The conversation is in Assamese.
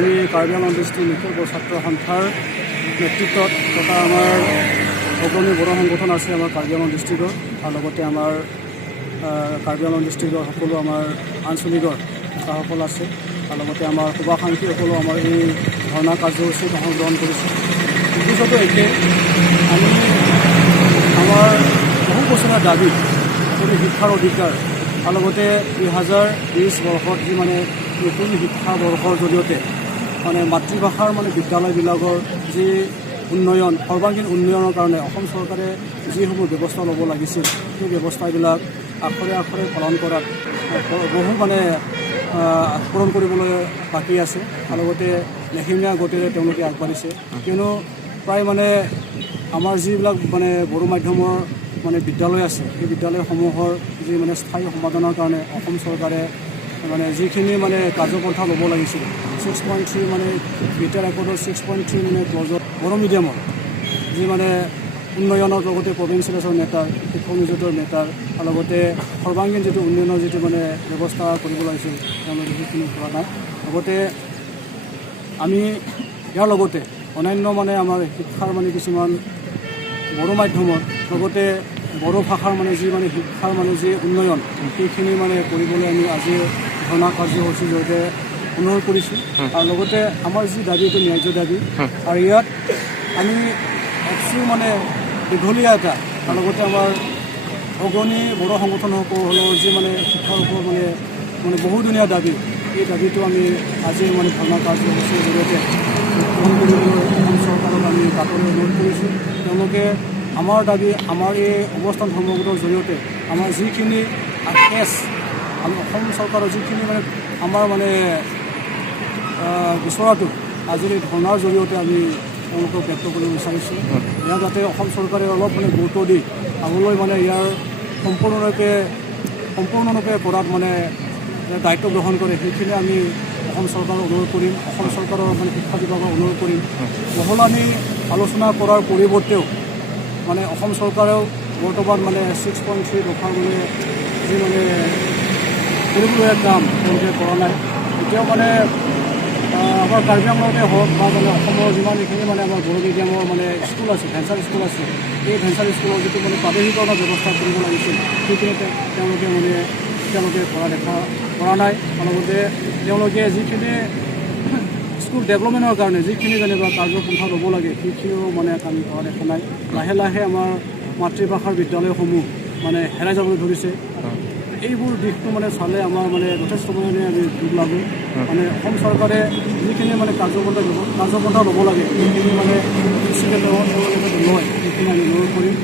আমি কাৰ্বি আংলং ডিষ্ট্ৰিক্ট নিখোজ ছাত্ৰ সন্থাৰ নেতৃত্বত তথা আমাৰ অগ্ৰণী বড়ো সংগঠন আছে আমাৰ কাৰ্বি আংলং ডিষ্ট্ৰিক্টৰ আৰু লগতে আমাৰ কাৰ্বি আংলং ডিষ্ট্ৰিক্টৰ সকলো আমাৰ আঞ্চলিকৰ নেতাসকল আছে আৰু লগতে আমাৰ শুভাকাংক্ষীসকলেও আমাৰ এই ধৰ্ণা কাৰ্যসূচীত অংশগ্ৰহণ কৰিছে। উদ্দেশ্যটো একে, আমি আমাৰ বহু বছৰীয়া দাবী শিক্ষাৰ অধিকাৰ আৰু লগতে 2020 বৰ্ষত যি মানে নতুন শিক্ষাবৰ্ষৰ জৰিয়তে মানে মাতৃভাষাৰ মানে বিদ্যালয়বিলাকৰ যি উন্নয়ন সৰ্বাংগীন উন্নয়নৰ কাৰণে অসম চৰকাৰে যিসমূহ ব্যৱস্থা ল'ব লাগিছিল সেই ব্যৱস্থাবিলাক আখৰে আখৰে পালন কৰাত বহু মানে পূৰণ কৰিবলৈ বাকী আছে আৰু লগতে লেহেমীয়া গতিৰে তেওঁলোকে আগবাঢ়িছে। কিয়নো প্ৰায় মানে আমাৰ যিবিলাক মানে বড়ো মাধ্যমৰ মানে বিদ্যালয় আছে সেই বিদ্যালয়সমূহৰ যি মানে স্থায়ী সমাধানৰ কাৰণে অসম চৰকাৰে মানে যিখিনি মানে কাৰ্যপন্থা ল'ব লাগিছিল 6.3 মানে বিটাৰ ৰেকৰ্ডৰ 6.3 মানে ক্লজত বড়ো মিডিয়ামৰ যি মানে উন্নয়নৰ লগতে প্ৰভিন্সিয়েল মেটাৰ শিক্ষক নিযুতৰ মেটাৰ আৰু লগতে সৰ্বাংগীন যিটো উন্নয়নৰ যিটো মানে ব্যৱস্থা কৰিব লাগিছিল তেওঁলোকে সেইখিনি কৰা নাই। লগতে আমি ইয়াৰ লগতে অন্যান্য মানে আমাৰ শিক্ষাৰ মানে কিছুমান বড়ো মাধ্যমৰ লগতে বড়ো ভাষাৰ মানে যি মানে শিক্ষাৰ মানে যি উন্নয়ন সেইখিনি মানে কৰিবলৈ আমি আজি ধৰ্ণা কাৰ্যসূচীৰ জৰিয়তে অনুৰোধ কৰিছোঁ। আৰু লগতে আমাৰ যি দাবী এইটো ন্যায্য দাবী আৰু ইয়াত আমি একচু মানে দীঘলীয়া এটা আৰু লগতে আমাৰ অগ্ৰণী বড়ো সংগঠনসকলৰ যি মানে শিক্ষাৰ ওপৰত মানে বহুদিনীয়া দাবী এই দাবীটো আমি আজি মানে ধৰ্ণা কাৰ্যসূচীৰ জৰিয়তে গ্ৰহণ কৰিবলৈ অসম চৰকাৰক আমি কাকতৰে অনুৰোধ কৰিছোঁ। তেওঁলোকে আমাৰ দাবী আমাৰ এই অৱস্থান ধৰ্মঘটৰ জৰিয়তে আমাৰ যিখিনি কেছ আমি অসম চৰকাৰৰ যিখিনি মানে আমাৰ মানে বিচৰাটো আজিৰ এই ধৰ্ণাৰ জৰিয়তে আমি তেওঁলোকক ব্যক্ত কৰিব বিচাৰিছোঁ। ইয়াৰ যাতে অসম চৰকাৰে অলপ মানে গুৰুত্ব দি আগলৈ মানে ইয়াৰ সম্পূৰ্ণৰূপে কৰাত মানে দায়িত্ব গ্ৰহণ কৰে সেইখিনি আমি অসম চৰকাৰক অনুৰোধ কৰিম। অসম চৰকাৰৰ মানে শিক্ষা বিভাগক অনুৰোধ কৰিম বহলানি আলোচনা কৰাৰ পৰিৱৰ্তেও মানে অসম চৰকাৰেও বৰ্তমান মানে 6.3 ৰখাৰ মানে যি মানে কৰিবলগীয়া কাম তেওঁলোকে কৰা নাই। এতিয়াও মানে আমাৰ কাৰ্বি আংলঙতে হওক বা মানে অসমৰ যিমানখিনি মানে আমাৰ বড়ো মিডিয়ামৰ মানে স্কুল আছে ভেঞ্চাৰ স্কুল আছে এই ভেঞ্চাৰ স্কুলৰ যিটো মানে প্ৰাদেশিকৰণৰ ব্যৱস্থা কৰিব লাগিছিল সেইখিনি তেওঁলোকে কৰা দেখা কৰা নাই। লগতে তেওঁলোকে যিখিনি স্কুল ডেভেলপমেণ্টৰ কাৰণে যিখিনি যেনিবা কাৰ্যপন্থা ল'ব লাগে সেইখিনিও মানে কাম কৰা দেখা নাই। লাহে লাহে আমাৰ মাতৃভাষাৰ বিদ্যালয়সমূহ মানে হেৰাই যাবলৈ ধৰিছে। এইবোৰ দিশটো মানে চালে আমাৰ মানে যথেষ্ট মানে আমি দুখ লাগোঁ। মানে অসম চৰকাৰে যিখিনি মানে কাৰ্যপন্থা ল'ব লাগে সেইখিনি মানে তেওঁলোকে নলয় সেইখিনি আমি অনুৰোধ কৰিম।